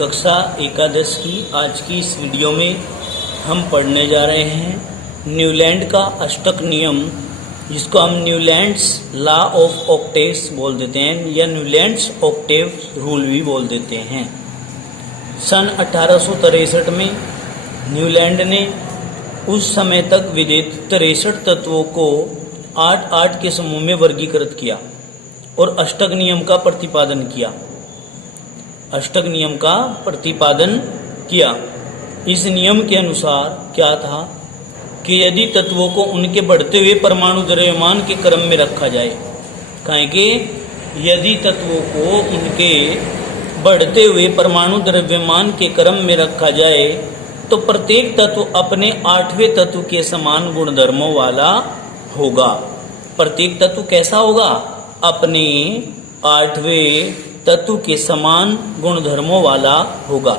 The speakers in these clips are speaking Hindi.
कक्षा एकादश की आज की इस वीडियो में हम पढ़ने जा रहे हैं न्यूलैंड का अष्टक नियम, जिसको हम न्यूलैंड्स लॉ ऑफ ऑक्टेव्स बोल देते हैं या न्यूलैंड्स ऑक्टेव रूल भी बोल देते हैं। सन 1863 में न्यूलैंड ने उस समय तक विदित 63 तत्वों को 8-8 के समूह में वर्गीकृत किया और अष्टक नियम का प्रतिपादन किया। अष्टक नियम का प्रतिपादन किया। इस नियम के अनुसार क्या था कि यदि तत्वों को उनके बढ़ते हुए परमाणु द्रव्यमान के क्रम में रखा जाए, कहेंगे यदि तत्वों को उनके बढ़ते हुए परमाणु द्रव्यमान के क्रम में रखा जाए तो प्रत्येक तत्व अपने 8वें तत्व के समान गुणधर्मों वाला होगा। प्रत्येक तत्व कैसा होगा? अपने 8वें तत्व के समान गुणधर्मों वाला होगा।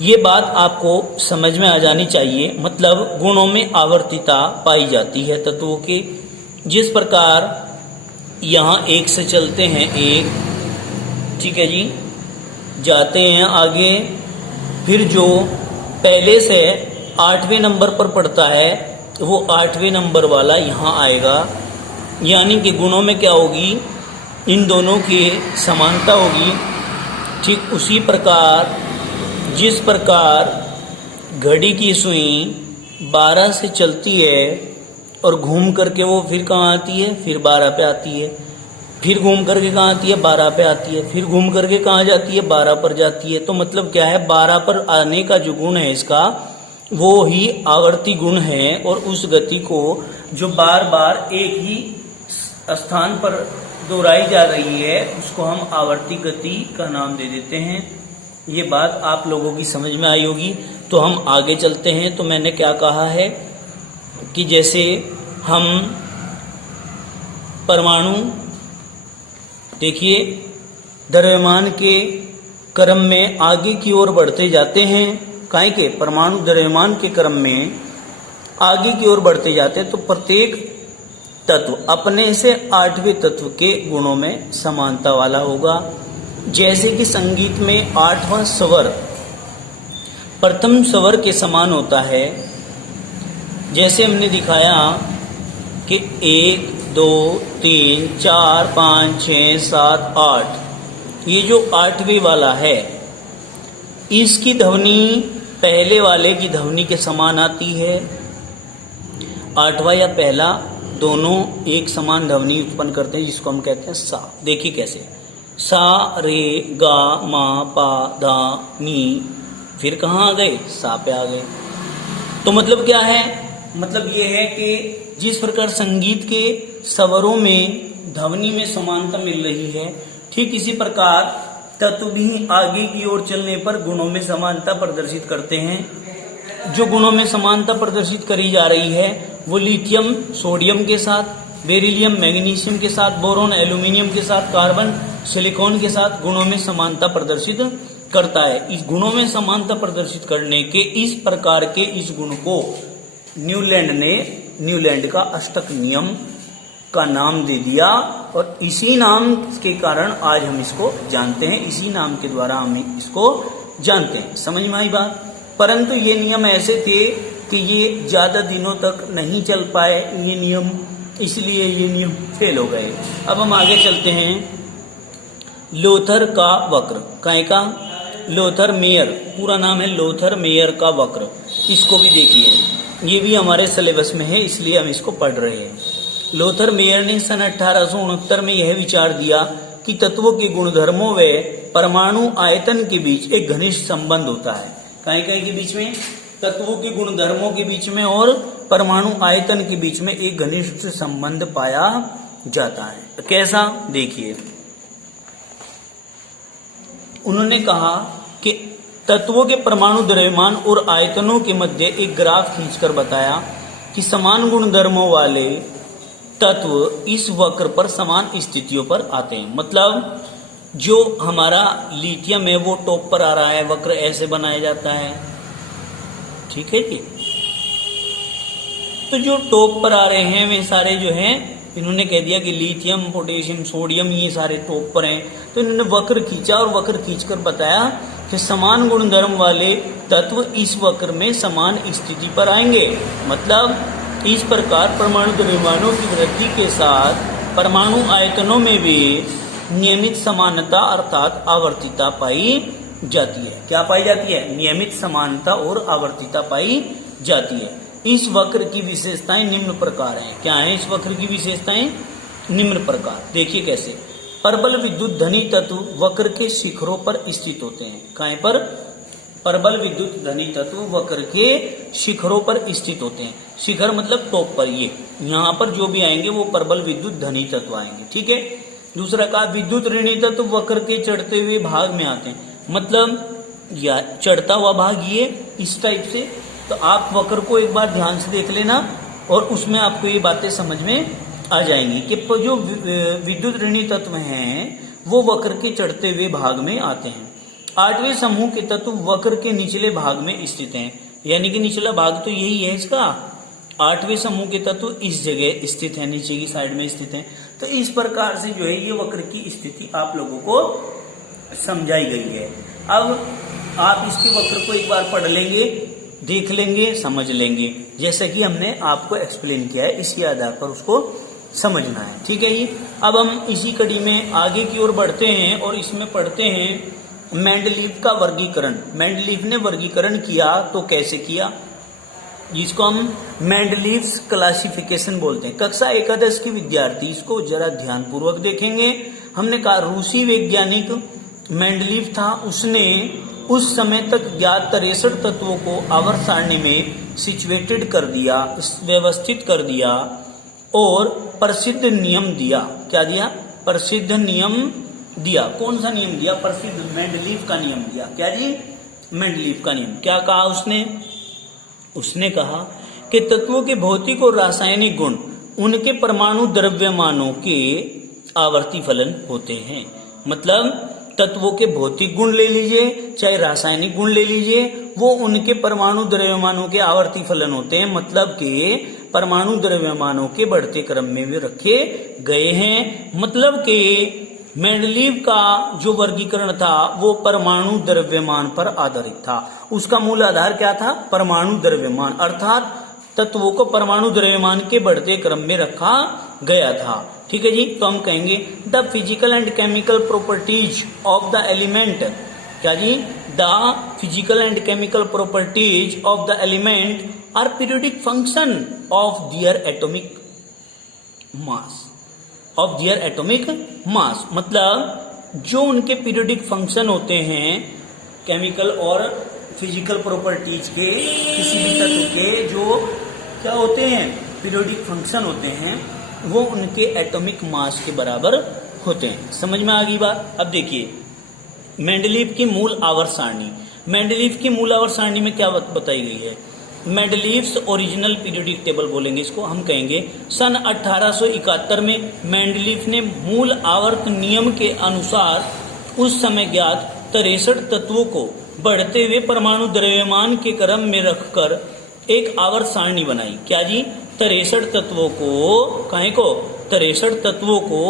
ये बात आपको समझ में आ जानी चाहिए। मतलब गुणों में आवर्तिता पाई जाती है तत्वों के। जिस प्रकार यहाँ 1 से चलते हैं, 1, ठीक है जी, जाते हैं आगे, फिर जो पहले से 8वें नंबर पर पड़ता है वो 8वें नंबर वाला यहाँ आएगा। यानी कि गुणों में क्या होगी? इन दोनों की समानता होगी। ठीक उसी प्रकार जिस प्रकार घड़ी की सुई 12 से चलती है और घूम करके वो फिर कहाँ आती है? फिर 12 पे आती है। फिर घूम करके कहाँ आती है? 12 पे आती है। फिर घूम करके कहाँ जाती है? 12 पर जाती है। तो मतलब क्या है? 12 पर आने का जो गुण है इसका, वो ही आवर्ती गुण है। और उस गति को जो बार बार एक ही स्थान पर दोहराई जा रही है उसको हम आवर्ती गति का नाम दे देते हैं। ये बात आप लोगों की समझ में आई होगी। तो हम आगे चलते हैं। तो मैंने क्या कहा है कि जैसे हम परमाणु, देखिए, द्रव्यमान के क्रम में आगे की ओर बढ़ते जाते हैं। काहे के? परमाणु द्रव्यमान के क्रम में आगे की ओर बढ़ते जाते हैं तो प्रत्येक तत्व अपने से 8वें तत्व के गुणों में समानता वाला होगा। जैसे कि संगीत में 8वां स्वर प्रथम स्वर के समान होता है। जैसे हमने दिखाया कि 1, 2, 3, 4, 5, 6, 7, 8, ये जो 8वें वाला है इसकी ध्वनि पहले वाले की ध्वनि के समान आती है। 8वां या पहला दोनों एक समान ध्वनि उत्पन्न करते हैं, जिसको हम कहते हैं सा। देखिए कैसे, सा रे गा मा पा धा नी, फिर कहाँ आ गए? सा पे आ गए। तो मतलब क्या है? मतलब ये है कि जिस प्रकार संगीत के स्वरों में ध्वनि में समानता मिल रही है, ठीक इसी प्रकार तत्व भी आगे की ओर चलने पर गुणों में समानता प्रदर्शित करते हैं। जो गुणों में समानता प्रदर्शित करी जा रही है वो लिथियम सोडियम के साथ, बेरिलियम मैग्नीशियम के साथ, बोरोन एल्यूमिनियम के साथ, कार्बन सिलिकॉन के साथ गुणों में समानता प्रदर्शित करता है। इस गुणों में समानता प्रदर्शित करने के इस प्रकार के इस गुण को न्यूलैंड ने न्यूलैंड का अष्टक नियम का नाम दे दिया। और इसी नाम के कारण आज हम इसको जानते हैं। इसी नाम के द्वारा हम इसको जानते हैं। समझ में आई बात? परंतु ये नियम ऐसे थे कि ये ज्यादा दिनों तक नहीं चल पाए ये नियम, इसलिए ये नियम फेल हो गए। अब हम आगे चलते हैं। लोथर का वक्र, काहे का? लोथर मेयर, पूरा नाम है लोथर मेयर का वक्र। इसको भी देखिए, ये भी हमारे सिलेबस में है, इसलिए हम इसको पढ़ रहे हैं। लोथर मेयर ने सन 1869 में यह विचार दिया कि तत्वों के गुणधर्मों व परमाणु आयतन के बीच एक घनिष्ठ संबंध होता है। कहीं के बीच में? तत्वों के गुणधर्मों के बीच में और परमाणु आयतन के बीच में एक घनिष्ठ संबंध पाया जाता है। कैसा? देखिए, उन्होंने कहा कि तत्वों के परमाणु द्रव्यमान और आयतनों के मध्य एक ग्राफ खींचकर बताया कि समान गुणधर्मों वाले तत्व इस वक्र पर समान स्थितियों पर आते हैं। मतलब जो हमारा लिथियम है वो टॉप पर आ रहा है, वक्र ऐसे बनाया जाता है, ठीक है जी। तो जो टॉप पर आ रहे हैं वे सारे जो हैं, इन्होंने कह दिया कि लिथियम, पोटेशियम, सोडियम ये सारे टॉप पर हैं। तो इन्होंने वक्र खींचा और वक्र खींचकर बताया कि समान गुण धर्म वाले तत्व इस वक्र में समान स्थिति पर आएंगे। मतलब इस प्रकार परमाणु द्रव्यमानों की वृद्धि के साथ परमाणु आयतनों में भी नियमित समानता अर्थात आवर्तिता पाई जाती है। क्या पाई जाती है? नियमित समानता और आवर्तिता पाई जाती है। इस वक्र की विशेषताएं निम्न प्रकार हैं। क्या है इस वक्र की विशेषताएं? निम्न प्रकार। देखिए कैसे। प्रबल विद्युत धनी तत्व वक्र के शिखरों पर स्थित होते हैं। कहां पर? प्रबल विद्युत धनी तत्व वक्र के शिखरों पर स्थित होते हैं। शिखर मतलब टॉप पर। ये यहाँ पर जो भी आएंगे वो प्रबल विद्युत धनी तत्व आएंगे। ठीक है। दूसरा कहा विद्युत ऋणी तत्व वक्र के चढ़ते हुए भाग में आते हैं। मतलब या चढ़ता हुआ भाग ये इस टाइप से। तो आप वक्र को एक बार ध्यान से देख लेना और उसमें आपको ये बातें समझ में आ जाएंगी कि जो विद्युत ऋणी तत्व हैं वो वक्र के चढ़ते हुए भाग में आते हैं। आठवें समूह के तत्व वक्र के निचले भाग में स्थित हैं। यानी कि निचला भाग तो यही है इसका। आठवें समूह के तत्व इस जगह स्थित है, नीचे की साइड में स्थित है। तो इस प्रकार से जो है ये वक्र की स्थिति आप लोगों को समझाई गई है। अब आप इसके वक्र को एक बार पढ़ लेंगे, देख लेंगे, समझ लेंगे, जैसे कि हमने आपको एक्सप्लेन किया है। इसी आधार पर उसको समझना है। ठीक है जी। अब हम इसी कड़ी में आगे की ओर बढ़ते हैं और इसमें पढ़ते हैं मेंडलीव का वर्गीकरण। मेंडलीव ने वर्गीकरण किया तो कैसे किया, जिसको हम मेंडलीव्स क्लासिफिकेशन बोलते हैं। कक्षा एकादश के विद्यार्थी इसको जरा ध्यानपूर्वक देखेंगे। हमने कहा रूसी वैज्ञानिक मेंडलीव था, उसने उस समय तक ज्ञात 63 तत्वों को आवर्त सारणी में सिचुएटेड कर दिया, व्यवस्थित कर दिया और प्रसिद्ध नियम दिया। क्या दिया? प्रसिद्ध नियम दिया। कौन सा नियम दिया? प्रसिद्ध मेंडलीव का नियम दिया। क्या जी? मेंडलीव का नियम। क्या कहा उसने? उसने कहा कि तत्वों के भौतिक और रासायनिक गुण उनके परमाणु द्रव्यमानों के आवर्ती फलन होते हैं। मतलब तत्वों के भौतिक गुण ले लीजिए चाहे रासायनिक गुण ले लीजिए, वो उनके परमाणु द्रव्यमानों के आवर्ती फलन होते हैं। मतलब कि परमाणु द्रव्यमानों के बढ़ते क्रम में वे रखे गए हैं। मतलब कि मेंडलीव का जो वर्गीकरण था वो परमाणु द्रव्यमान पर आधारित था। उसका मूल आधार क्या था? परमाणु द्रव्यमान, अर्थात तत्वों को परमाणु द्रव्यमान के बढ़ते क्रम में रखा गया था। ठीक है जी। तो हम कहेंगे the physical and chemical properties of the element. क्या जी? The physical and chemical properties of the element are periodic function of their atomic mass. Of their atomic mass मतलब जो उनके पीरियोडिक फंक्शन होते हैं केमिकल और फिजिकल प्रॉपर्टीज के, किसी भी तत्व के जो क्या होते हैं पीरियोडिक फंक्शन होते हैं, वो उनके एटॉमिक मास के बराबर होते हैं। समझ में आ गई बात? अब देखिए मेंडलीव की मूल आवर्त सारणी। मेंडलीव की मूल आवर्त सारणी में क्या बताई गई है? मेंडलीव्स ओरिजिनल पीरियोडिक टेबल बोलेंगे इसको। हम कहेंगे सन 1871 में मेंडलीव ने मूल आवर्त नियम के अनुसार उस समय ज्ञात 63 तत्वों को बढ़ते हुए परमाणु द्रव्यमान के क्रम में रखकर एक आवर्त सारणी बनाई। क्या जी? 63 तत्वों को, काहे को? 63 तत्वों को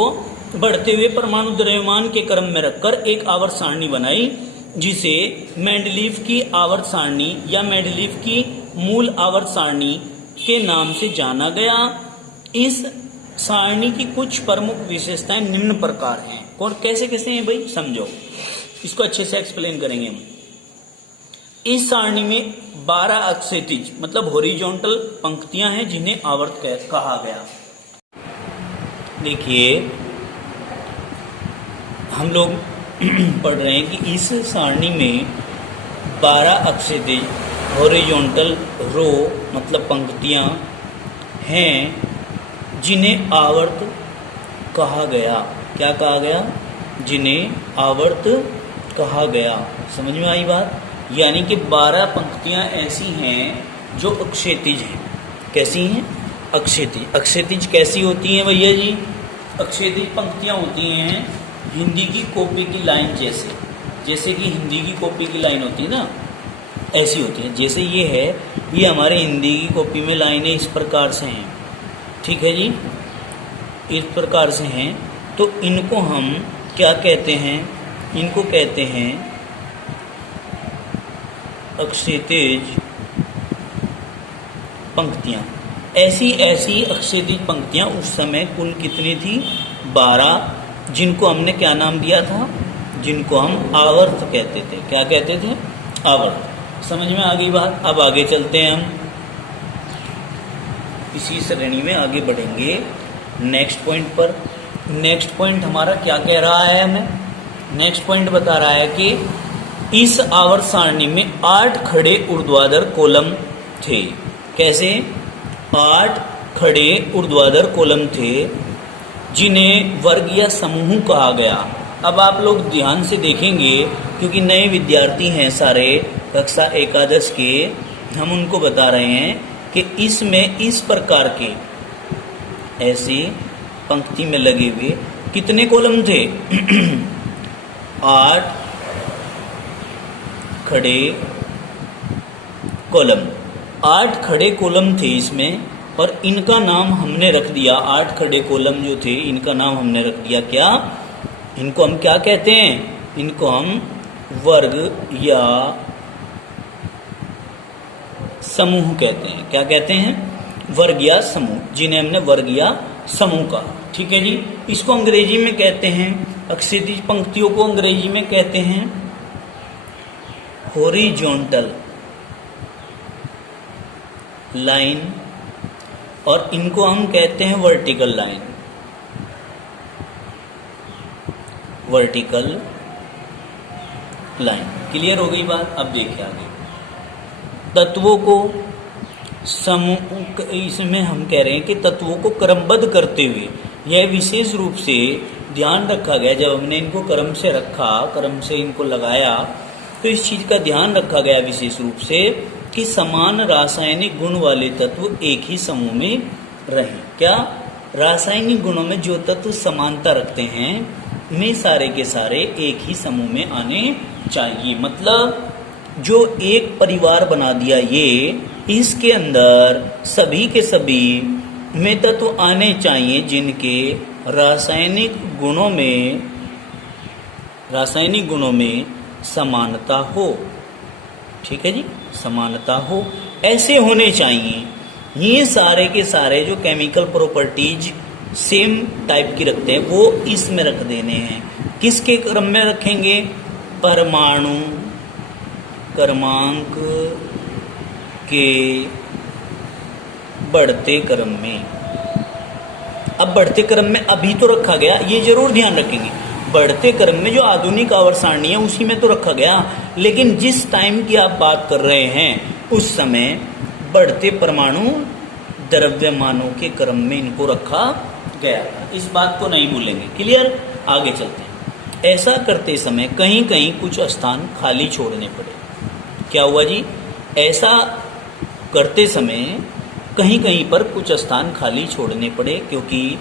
बढ़ते हुए परमाणु द्रव्यमान के क्रम में रखकर एक आवर्त सारणी बनाई, जिसे मेंडलीव की आवर्त सारणी या मेंडलीव की मूल आवर्त सारणी के नाम से जाना गया। इस सारणी की कुछ प्रमुख विशेषताएं निम्न प्रकार हैं। और कैसे कैसे हैं भाई? समझो, इसको अच्छे से एक्सप्लेन करेंगे हम। इस सारणी में 12 अक्षैतिज मतलब हॉरिजॉन्टल पंक्तियां हैं जिन्हें आवर्त कहा गया। देखिए हम लोग पढ़ रहे हैं कि इस सारणी में 12 अक्षैतिज हॉरिजॉन्टल रो मतलब पंक्तियां हैं जिन्हें आवर्त कहा गया। क्या कहा गया? जिन्हें आवर्त कहा गया। समझ में आई बात? यानी कि 12 पंक्तियां ऐसी हैं जो अक्षैतिज हैं। कैसी हैं? अक्षैतिज। अक्षैतिज कैसी होती हैं भैया जी? अक्षैतिज पंक्तियां होती हैं हिंदी की कॉपी की लाइन जैसे। जैसे कि हिंदी की कॉपी की लाइन होती है ना, ऐसी होती है। जैसे ये है, ये हमारे हिंदी की कॉपी में लाइनें इस प्रकार से हैं। ठीक है जी, इस प्रकार से हैं। तो इनको हम क्या कहते हैं? इनको कहते हैं अक्षैतिज पंक्तियां, ऐसी ऐसी अक्षैतिज पंक्तियां उस समय कुल कितनी थी? 12, जिनको हमने क्या नाम दिया था? जिनको हम आवर्त कहते थे। क्या कहते थे? आवर्त। समझ में आ गई बात? अब आगे चलते हैं, हम इसी श्रेणी में आगे बढ़ेंगे नेक्स्ट पॉइंट पर। नेक्स्ट पॉइंट हमारा क्या कह रहा है? हमें नेक्स्ट पॉइंट बता रहा है कि इस आवर्त सारणी में 8 खड़े ऊर्ध्वाधर कॉलम थे। कैसे? 8 खड़े ऊर्ध्वाधर कॉलम थे जिन्हें वर्ग या समूह कहा गया। अब आप लोग ध्यान से देखेंगे, क्योंकि नए विद्यार्थी हैं सारे कक्षा एकादश के, हम उनको बता रहे हैं कि इसमें इस प्रकार के ऐसी पंक्ति में लगे हुए कितने कॉलम थे? 8 खड़े कॉलम, 8 खड़े कॉलम थे इसमें, और इनका नाम हमने रख दिया। 8 खड़े कॉलम जो थे इनका नाम हमने रख दिया क्या? इनको हम क्या कहते हैं? इनको हम वर्ग या समूह कहते हैं। क्या कहते हैं? वर्ग या समूह, जिन्हें हमने वर्ग या समूह कहा। ठीक है जी। इसको अंग्रेजी में कहते हैं, अक्षैतिज पंक्तियों को अंग्रेजी में कहते हैं हॉरिजॉन्टल लाइन, और इनको हम कहते हैं vertical line. Vertical line. Clear हो गई बात? अब देखिए आगे तत्वों को समूह, इसमें हम कह रहे हैं कि तत्वों को क्रमबद्ध करते हुए यह विशेष रूप से ध्यान रखा गया। जब हमने इनको क्रम से रखा, क्रम से इनको लगाया, तो इस चीज का ध्यान रखा गया विशेष रूप से कि समान रासायनिक गुण वाले तत्व एक ही समूह में रहें। क्या? रासायनिक गुणों में जो तत्व समानता रखते हैं में सारे के सारे एक ही समूह में आने चाहिए। मतलब जो एक परिवार बना दिया ये, इसके अंदर सभी के सभी में तत्व आने चाहिए जिनके रासायनिक गुणों में समानता हो। ठीक है जी, समानता हो, ऐसे होने चाहिए। ये सारे के सारे जो केमिकल प्रॉपर्टीज सेम टाइप की रखते हैं वो इसमें रख देने हैं। किसके क्रम में रखेंगे? परमाणु क्रमांक के बढ़ते क्रम में। अब बढ़ते क्रम में अभी तो रखा गया, ये जरूर ध्यान रखेंगे, बढ़ते क्रम में जो आधुनिक आवर्त सारणी है उसी में तो रखा गया, लेकिन जिस टाइम की आप बात कर रहे हैं उस समय बढ़ते परमाणु द्रव्यमानों के क्रम में इनको रखा गया था। इस बात को नहीं भूलेंगे। क्लियर? आगे चलते हैं। ऐसा करते समय कहीं कहीं कुछ स्थान खाली छोड़ने पड़े। क्या हुआ जी? ऐसा करते समय कहीं कहीं पर कुछ स्थान खाली छोड़ने पड़े, क्योंकि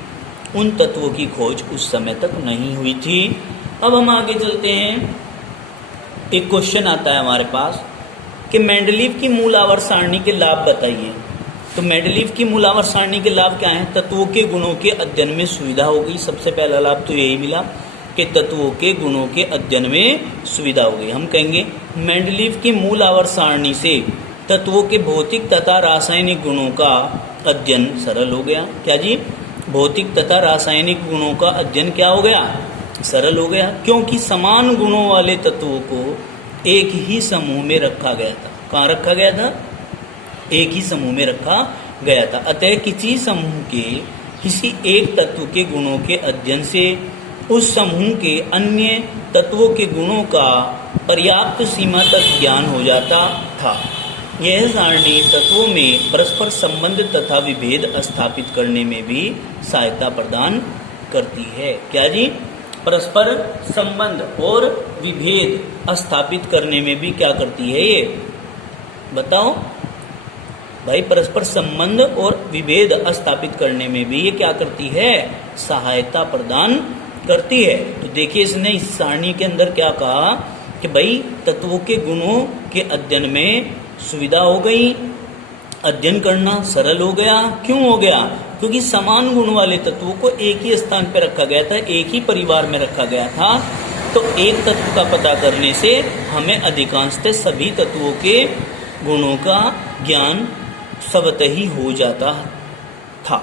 उन तत्वों की खोज उस समय तक नहीं हुई थी। अब हम आगे चलते हैं। एक क्वेश्चन आता है हमारे पास कि मेंडलीव की मूल आवर्त सारणी के लाभ बताइए। तो मेंडलीव की मूल आवर्त सारणी के लाभ क्या हैं? तत्वों के गुणों के अध्ययन में सुविधा हो गई। सबसे पहला लाभ तो यही मिला कि तत्वों के गुणों के अध्ययन में सुविधा हो गई। हम कहेंगे मेंडलीव की मूल आवर्त सारणी से तत्वों के भौतिक तथा रासायनिक गुणों का अध्ययन सरल हो गया। क्या जी? भौतिक तथा रासायनिक गुणों का अध्ययन क्या हो गया? सरल हो गया, क्योंकि समान गुणों वाले तत्वों को एक ही समूह में रखा गया था। कहाँ रखा गया था? एक ही समूह में रखा गया था। अतः किसी समूह के किसी एक तत्व के गुणों के अध्ययन से उस समूह के अन्य तत्वों के गुणों का पर्याप्त सीमा तक ज्ञान हो जाता था। यह सारणी तत्वों में परस्पर संबंध तथा विभेद स्थापित करने में भी सहायता प्रदान करती है। क्या जी? परस्पर संबंध और विभेद स्थापित करने में भी क्या करती है ये? बताओ भाई। परस्पर संबंध और विभेद स्थापित करने में भी ये क्या करती है? सहायता प्रदान करती है। तो देखिए इसने इस सारणी के अंदर क्या कहा कि भाई तत्वों के गुणों के अध्ययन में सुविधा हो गई, अध्ययन करना सरल हो गया। क्यों हो गया? क्योंकि समान गुण वाले तत्वों को एक ही स्थान पर रखा गया था, एक ही परिवार में रखा गया था, तो एक तत्व का पता करने से हमें अधिकांशतः सभी तत्वों के गुणों का ज्ञान स्वतः ही हो जाता था।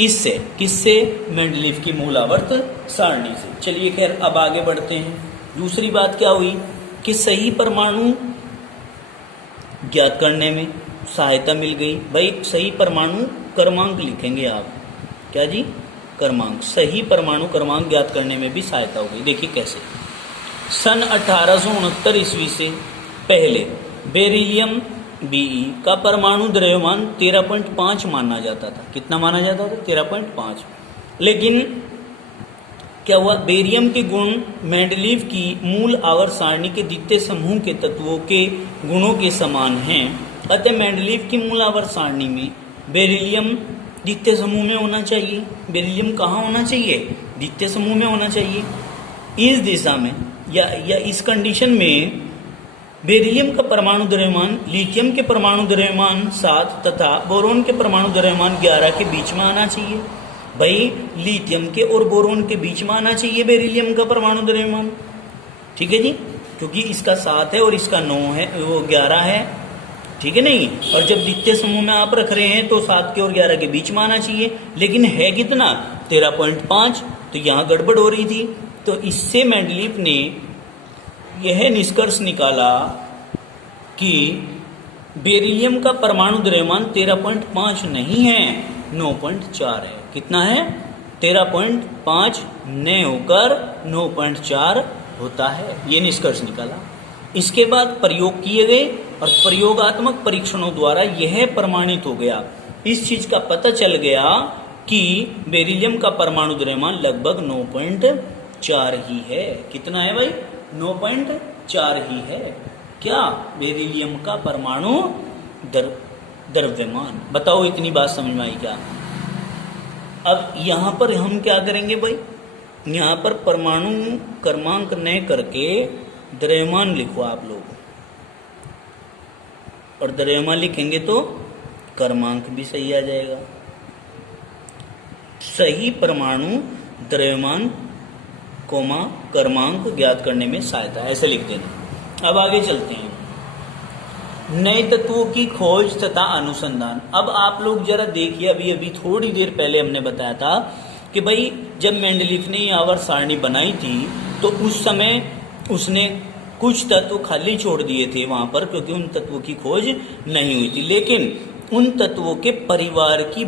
इससे किससे? मेंडलीव की मूलावर्त सारणी से। चलिए खैर अब आगे बढ़ते हैं। दूसरी बात क्या हुई कि सही परमाणु ज्ञात करने में सहायता मिल गई। भाई सही परमाणु क्रमांक लिखेंगे आप, क्या जी? क्रमांक। सही परमाणु क्रमांक ज्ञात करने में भी सहायता हो गई। देखिए कैसे। सन 1869 ईस्वी से पहले बेरिलियम Be का परमाणु द्रव्यमान 13.5 माना जाता था। कितना माना जाता था? 13.5। लेकिन क्या हुआ? बेरियम के गुण मेंडलीव की मूल आवर्त सारणी के द्वितीय समूह के तत्वों के गुणों के समान हैं। अतः मेंडलीव की मूल आवर्त सारणी में बेरिलियम द्वितीय समूह में होना चाहिए। बेरिलियम कहाँ होना चाहिए? द्वितीय समूह में होना चाहिए। इस दिशा में या इस कंडीशन में बेरिलियम का परमाणु द्रव्यमान लिथियम के परमाणु द्रव्यमान 7 तथा बोरोन के परमाणु द्रव्यमान 11 के बीच में आना चाहिए। भाई लिथियम के और बोरोन के बीच में आना चाहिए बेरिलियम का परमाणु द्रव्यमान, ठीक है जी, क्योंकि इसका 7 है और इसका 9 है, वो 11 है, ठीक है नहीं। और जब द्वितीय समूह में आप रख रहे हैं तो 7 के और 11 के बीच में आना चाहिए, लेकिन है कितना? 13.5। तो यहाँ गड़बड़ हो रही थी। तो इससे मेंडलीव ने यह निष्कर्ष निकाला कि बेरिलियम का परमाणु द्रव्यमान 13.5 नहीं है, 9.4 है। कितना है? 13.5 न होकर 9.4 होता है। ये निष्कर्ष निकाला। इसके बाद प्रयोग किए गए और प्रयोगात्मक परीक्षणों द्वारा यह प्रमाणित हो गया, इस चीज का पता चल गया कि बेरिलियम का परमाणु द्रव्यमान लगभग 9.4 ही है। कितना है भाई? 9.4 ही है। क्या? बेरिलियम का परमाणु द्रव्यमान। बताओ इतनी बात समझ में आई क्या? अब यहां पर हम क्या करेंगे भाई? यहां पर परमाणु क्रमांक न करके द्रव्यमान लिखो आप लोग, और द्रव्यमान लिखेंगे तो क्रमांक भी सही आ जाएगा। सही परमाणु द्रव्यमान कोमा क्रमांक ज्ञात करने में सहायता, ऐसे लिख देना। अब आगे चलते हैं। नए तत्वों की खोज तथा अनुसंधान। अब आप लोग जरा देखिए, अभी थोड़ी देर पहले हमने बताया था कि भाई जब मेंडलीव ने ये आवर्त सारणी बनाई थी तो उस समय उसने कुछ तत्व खाली छोड़ दिए थे वहां पर, क्योंकि उन तत्वों की खोज नहीं हुई थी। लेकिन उन तत्वों के परिवार की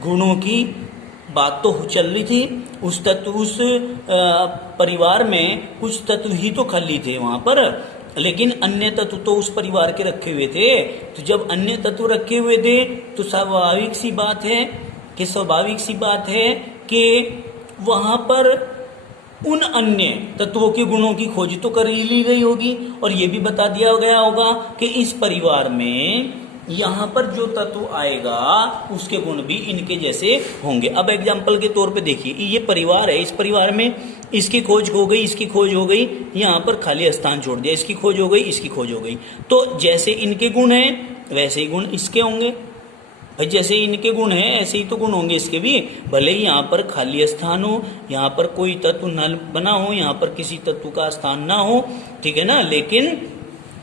गुणों की बात तो चल रही थी। उस परिवार में कुछ तत्व ही तो खाली थे वहां पर, लेकिन अन्य तत्व तो उस परिवार के रखे हुए थे। तो जब अन्य तत्व रखे हुए थे तो स्वाभाविक सी बात है कि वहां पर उन अन्य तत्वों के गुणों की खोज तो कर ही ली गई होगी, और ये भी बता दिया गया होगा कि इस परिवार में यहाँ पर जो तत्व आएगा उसके गुण भी इनके जैसे होंगे। अब एग्जाम्पल के तौर पे देखिए, ये परिवार है, इस परिवार में इसकी खोज हो गई, इसकी खोज हो गई, यहाँ पर खाली स्थान छोड़ दिया, इसकी खोज हो गई, इसकी खोज हो गई। तो जैसे इनके गुण हैं वैसे ही गुण इसके होंगे। जैसे इनके गुण हैं ऐसे ही तो गुण होंगे इसके भी, भले ही यहाँ पर खाली स्थान हो, यहाँ पर कोई तत्व न बना हो, यहाँ पर किसी तत्व का स्थान ना हो, ठीक है ना, लेकिन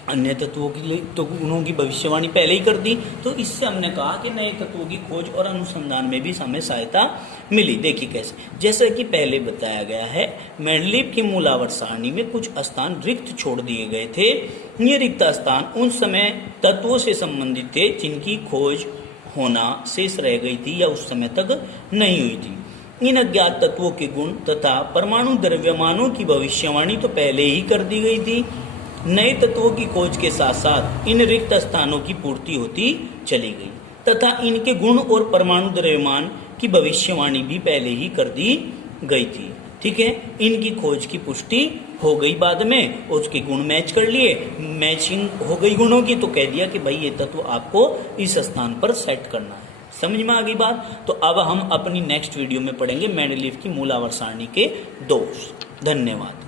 अन्य तत्वों के लिए तो गुणों की भविष्यवाणी पहले ही कर दी। तो इससे हमने कहा कि नए तत्वों की खोज और अनुसंधान में भी हमें सहायता मिली। देखिए कैसे, जैसा कि पहले बताया गया है, मेंडलीव की मूल आवर्त सारणी में कुछ स्थान रिक्त छोड़ दिए गए थे। ये रिक्त स्थान उन समय तत्वों से संबंधित थे जिनकी खोज होना शेष रह गई थी या उस समय तक नहीं हुई थी। इन अज्ञात तत्वों के गुण तथा परमाणु द्रव्यमानों की भविष्यवाणी तो पहले ही कर दी गई थी। नए तत्वों की खोज के साथ साथ इन रिक्त स्थानों की पूर्ति होती चली गई तथा इनके गुण और परमाणु द्रव्यमान की भविष्यवाणी भी पहले ही कर दी गई थी। ठीक है, इनकी खोज की पुष्टि हो गई बाद में, उसके गुण मैच कर लिए, मैचिंग हो गई गुणों की, तो कह दिया कि भाई ये तत्व आपको इस स्थान पर सेट करना है। समझ में आ गई बात? तो अब हम अपनी नेक्स्ट वीडियो में पढ़ेंगे मेंडलीव की मूल आवर्त सारणी के दोष। धन्यवाद।